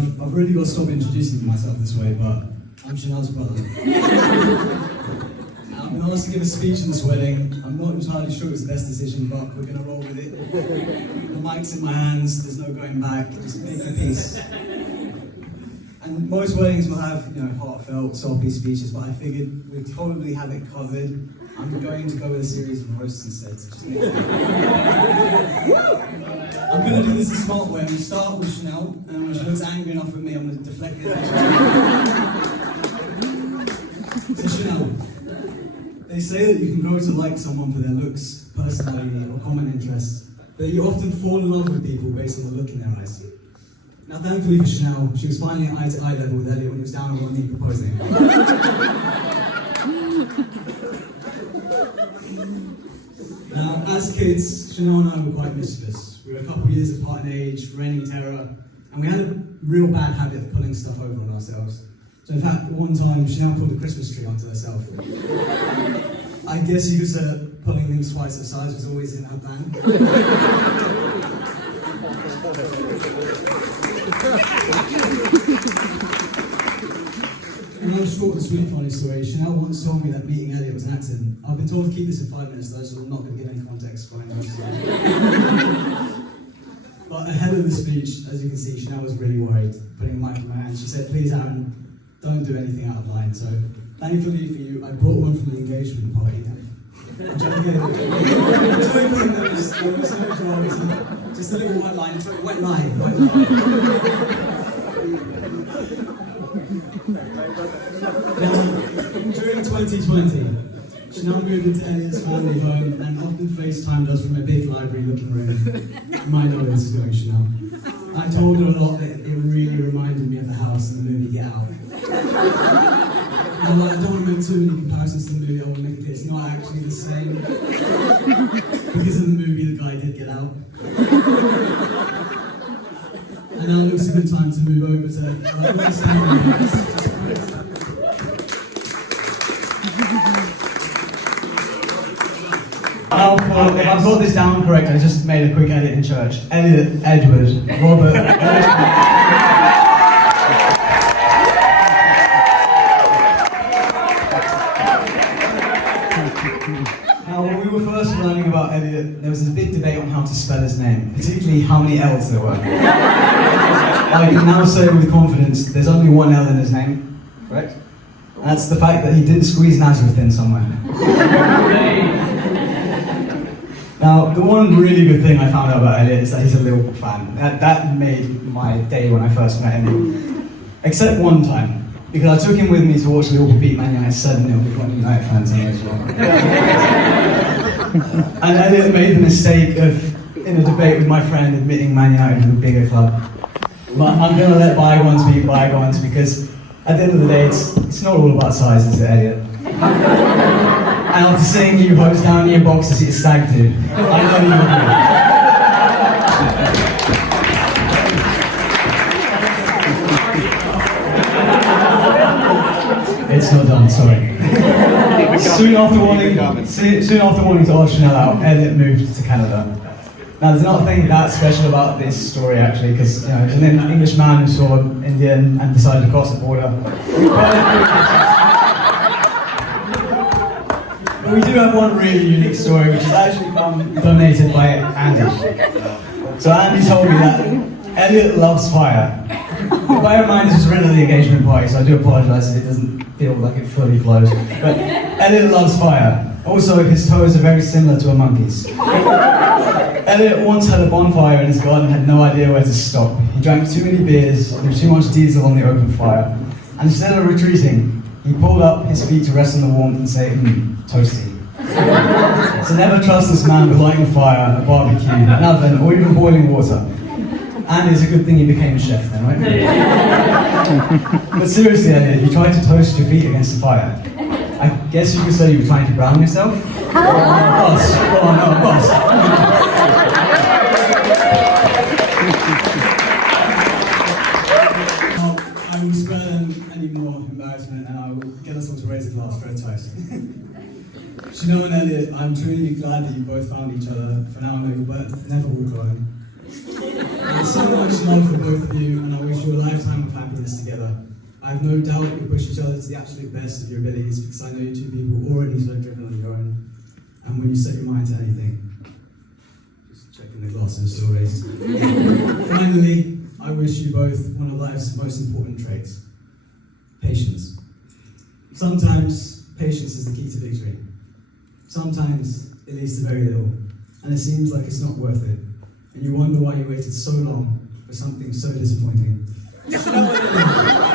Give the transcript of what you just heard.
I've really got to stop introducing myself this way, but I'm Chanel's brother. I've been asked to give a speech in this wedding. I'm not entirely sure it's the best decision, but we're going to roll with it. The mic's in my hands, there's no going back, just make a peace. And most weddings will have, heartfelt, soppy speeches, but I figured we'd probably have it covered. I'm going to go with a series of roasts instead. I'm going to do this a smart way. I'm going to start with Chanel, and when she looks angry enough at me, I'm going to deflect the attention. So Chanel, they say that you can grow to like someone for their looks, personality, or common interests, but you often fall in love with people based on the look in their eyes. Now, thankfully for Chanel, she was finally at eye-to-eye level with Elliot when he was down on one knee proposing. Now, as kids, Chanel and I were quite mischievous. We were a couple of years apart in age, reigning terror, and we had a real bad habit of pulling stuff over on ourselves. So in fact, one time, Chanel pulled a Christmas tree onto herself. I guess you could say that pulling things twice the size was always in her plan. Another short and sweet funny story. Chanel once told me that meeting Elliot was an accident. I've been told to keep this in 5 minutes though, so I'm not going to give any context right now. But ahead of the speech, as you can see, Chanel was really worried, putting the mic in my hand. She said, "Please, Aaron, don't do anything out of line." So, thankfully for you, I brought one from the engagement party. I'm joking. There was no drama. Just a little white line, white line. Now, during 2020, Chanel moved into Elliot's family home and often FaceTimed us from a big library-looking room. You might know where this is going, Chanel. I told her a lot that it really reminded me of the house in the movie Get Out. Now, I don't want to make too many comparisons to the movie. I want to make it clear it's not actually the same. Because in the movie, the guy did get out. And now looks a good time to move over to next time. If I've got this down correct, I just made a quick edit in church. Elliot, Edward, Robert. Now, when we were first learning about Elliot, there was a big debate on how to spell his name, particularly how many L's there were. I can now say with confidence, there's only one L in his name, correct? And that's the fact that he didn't squeeze Nazareth in somewhere. Now, the one really good thing I found out about Elliot is that he's a Liverpool fan. That made my day when I first met him. Except one time, because I took him with me to watch Liverpool beat Man United 7-0, we've got United fans here as well. And Elliot made the mistake of, in a debate with my friend, admitting Man United was a bigger club. But I'm going to let bygones be bygones, because at the end of the day, it's not all about size, is it, Elliot? And after seeing you hose down your boxes at your stag do, I know you agree. It's not done, sorry. Soon after wanting to ask Chanel out, Elliot moved to Canada. Now, there's nothing that special about this story, actually, because he's an English man who saw India and decided to cross the border. But we do have one really unique story, which has actually come donated by Andy. So Andy told me that Elliot loves fire. Bear in mind, this was read at the engagement party, so I do apologise if it doesn't feel like it fully flows. But Elliot loves fire. Also, his toes are very similar to a monkey's. Elliot once had a bonfire in his garden and had no idea where to stop. He drank too many beers, threw too much diesel on the open fire. And instead of retreating, he pulled up his feet to rest on the warmth and say, toasty. So never trust this man with lighting a fire, a barbecue, an oven, or even boiling water. And it's a good thing he became a chef then, right? But seriously, Elliot, you tried to toast your feet against the fire. I guess you could say you were trying to brown yourself? Boss. Oh no, boss. I will spare them any more embarrassment and I will get us all to raise a glass for a toast. Chanel and Elliot, I'm truly glad that you both found each other. For now, I know you'll both never walk alone. There's so much love for both of you, and I wish you a lifetime making this together. I have no doubt you'll push each other to the absolute best of your abilities, because I know you two people already so driven on your own. And when you set your mind to anything, just checking the glasses still raised. Finally, I wish you both one of life's most important traits: patience. Sometimes patience is the key to victory. Sometimes it leads to very little, and it seems like it's not worth it. And you wonder why you waited so long for something so disappointing. You know what I mean?